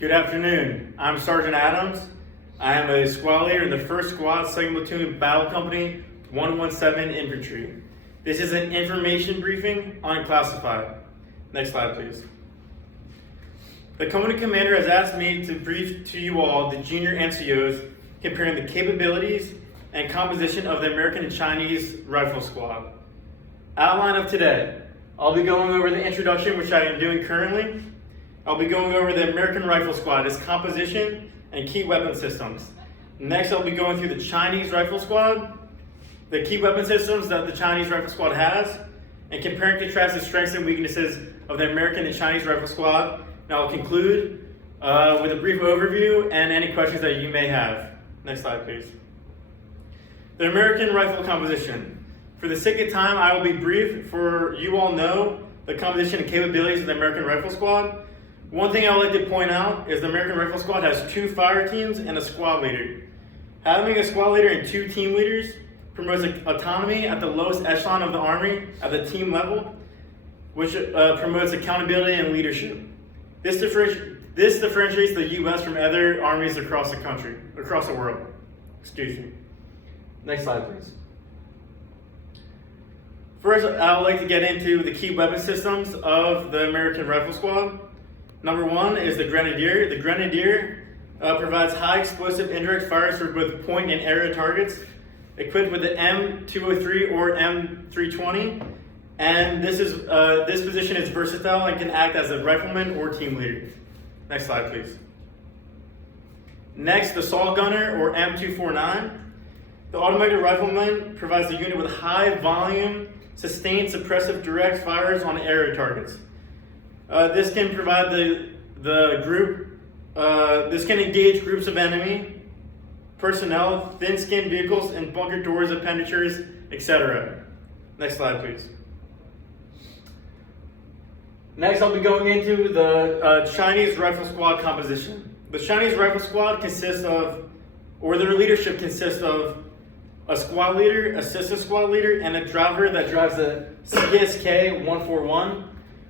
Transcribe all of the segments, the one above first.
Good afternoon. I'm Sergeant Adams. I am a squad leader in the 1st Squad 2nd Platoon Battle Company 117 Infantry. This is an information briefing on classified. Next slide, please. The company commander has asked me to brief to you all the junior NCOs comparing the capabilities and composition of the American and Chinese Rifle Squad. Outline of today. I'll be going over the introduction, which I am doing currently. I'll be going over the American Rifle Squad, its composition and key weapon systems. Next, I'll be going through the Chinese Rifle Squad, the key weapon systems that the Chinese Rifle Squad has, and compare and contrast the strengths and weaknesses of the American and Chinese Rifle Squad. And I'll conclude with a brief overview and any questions that you may have. Next slide, please. The American Rifle composition. For the sake of time, I will be brief, for you all know the composition and capabilities of the American Rifle Squad. One thing I would like to point out is the American Rifle Squad has 2 fire teams and a squad leader. Having a squad leader and 2 team leaders promotes autonomy at the lowest echelon of the Army at the team level, which promotes accountability and leadership. This differentiates the U.S. from other armies across the world. Excuse me. Next slide, please. First, I would like to get into the key weapon systems of the American Rifle Squad. Number 1 is the Grenadier. The Grenadier provides high explosive indirect fires for both point and area targets, equipped with the M203 or M320. And this position is versatile and can act as a rifleman or team leader. Next slide, please. Next, the Assault Gunner or M249. The automated rifleman provides the unit with high volume, sustained suppressive direct fires on area targets. This can provide the group. This can engage groups of enemy personnel, thin-skinned vehicles, and bunker doors, appendagers, etc. Next slide, please. Next, I'll be going into the Chinese Rifle Squad composition. The Chinese Rifle Squad consists of, or their leadership consists of, a squad leader, assistant squad leader, and a driver that drives the CSK 141.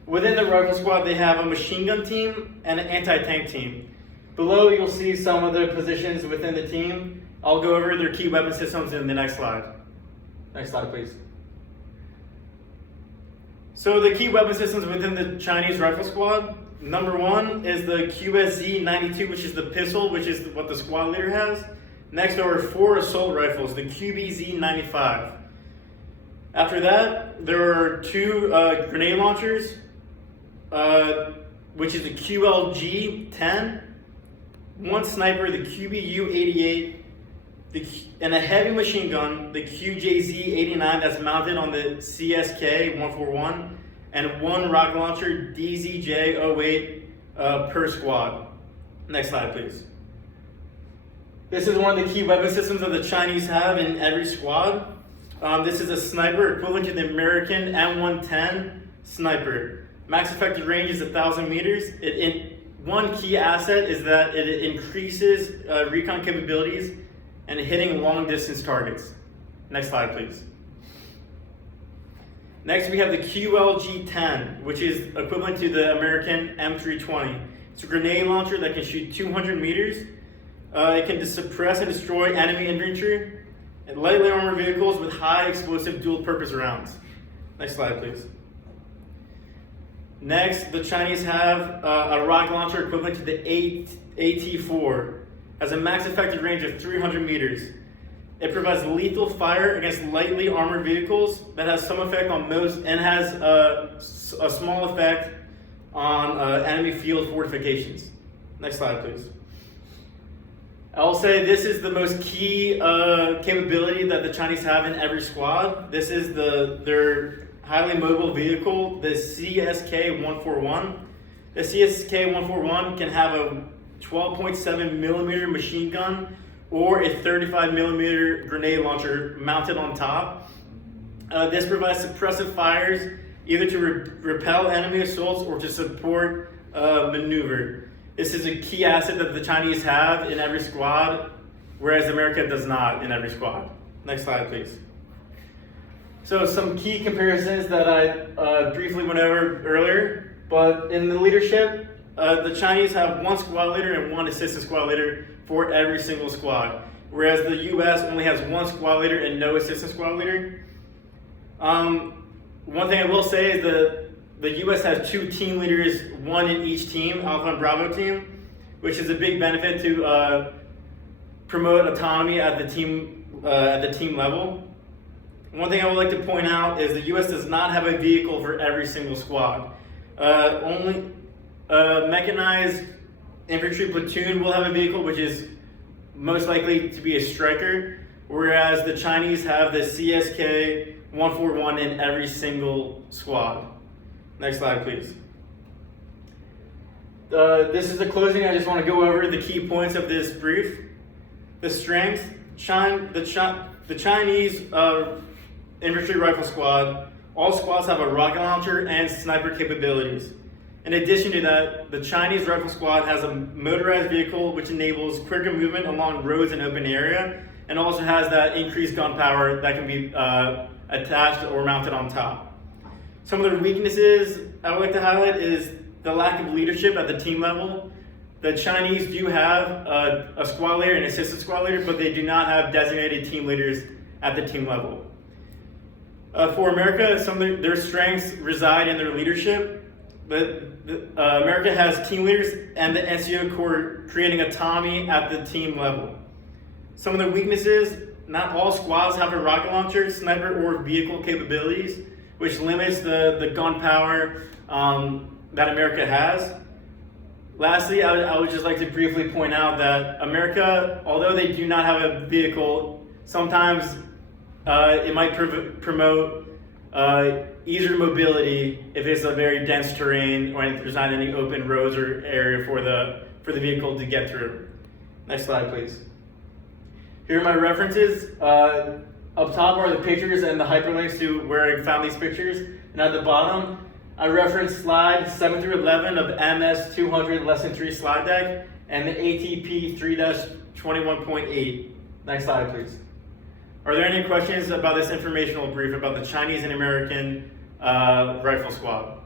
Within the Rifle Squad, they have a machine gun team and an anti-tank team. Below, you'll see some of the positions within the team. I'll go over their key weapon systems in the next slide. Next slide, please. So the key weapon systems within the Chinese Rifle Squad, number 1 is the QSZ-92, which is the pistol, which is what the squad leader has. Next, there are 4 assault rifles, the QBZ-95. After that, there are 2 grenade launchers, which is the QLG-10, 1 sniper, the QBU-88, and a heavy machine gun, the QJZ-89 that's mounted on the CSK-141, and 1 rocket launcher, DZJ-08 per squad. Next slide, please. This is one of the key weapon systems that the Chinese have in every squad. This is a sniper equivalent to the American M110 sniper. Max effective range is 1,000 meters. One key asset is that it increases recon capabilities and hitting long distance targets. Next slide, please. Next, we have the QLG-10, which is equivalent to the American M320. It's a grenade launcher that can shoot 200 meters. It can suppress and destroy enemy infantry and lightly armored vehicles with high explosive dual purpose rounds. Next slide, please. Next, the Chinese have a rocket launcher equivalent to the AT-4. Has a max effective range of 300 meters. It provides lethal fire against lightly armored vehicles that has some effect on most, and has a small effect on enemy field fortifications. Next slide, please. I'll say this is the most key capability that the Chinese have in every squad. This is their highly mobile vehicle, the CSK-141. The CSK-141 can have a 12.7 millimeter machine gun or a 35 millimeter grenade launcher mounted on top. This provides suppressive fires either to repel enemy assaults or to support maneuver. This is a key asset that the Chinese have in every squad, whereas America does not in every squad. Next slide, please. So some key comparisons that I briefly went over earlier, but in the leadership, the Chinese have one squad leader and one assistant squad leader for every single squad, whereas the U.S. only has one squad leader and no assistant squad leader. One thing I will say is the U.S. has 2 team leaders, one in each team, Alpha and Bravo team, which is a big benefit to promote autonomy at the team level. One thing I would like to point out is the U.S. does not have a vehicle for every single squad. Only mechanized infantry platoon will have a vehicle, which is most likely to be a Stryker, whereas the Chinese have the CSK 141 in every single squad. Next slide, please. This is the closing. I just want to go over the key points of this brief. The strength, the Chinese infantry rifle squad, all squads have a rocket launcher and sniper capabilities. In addition to that, the Chinese rifle squad has a motorized vehicle which enables quicker movement along roads and open area, and also has that increased gun power that can be attached or mounted on top. Some of the weaknesses I would like to highlight is the lack of leadership at the team level. The Chinese do have a squad leader and assistant squad leader, but they do not have designated team leaders at the team level. For America, some of their strengths reside in their leadership. But America has team leaders and the NCO Corps creating autonomy at the team level. Some of the weaknesses, not all squads have a rocket launcher, sniper, or vehicle capabilities, which limits the gun power that America has. Lastly, I would just like to briefly point out that America, although they do not have a vehicle, sometimes it might promote easier mobility if it's a very dense terrain or if there's not any open roads or area for the vehicle to get through. Next slide, please. Here are my references. Up top are the pictures and the hyperlinks to where I found these pictures. And at the bottom, I referenced slides 7 through 11 of MS 200 Lesson 3 slide deck and the ATP 3-21.8. Next slide, please. Are there any questions about this informational brief about the Chinese and American rifle squad?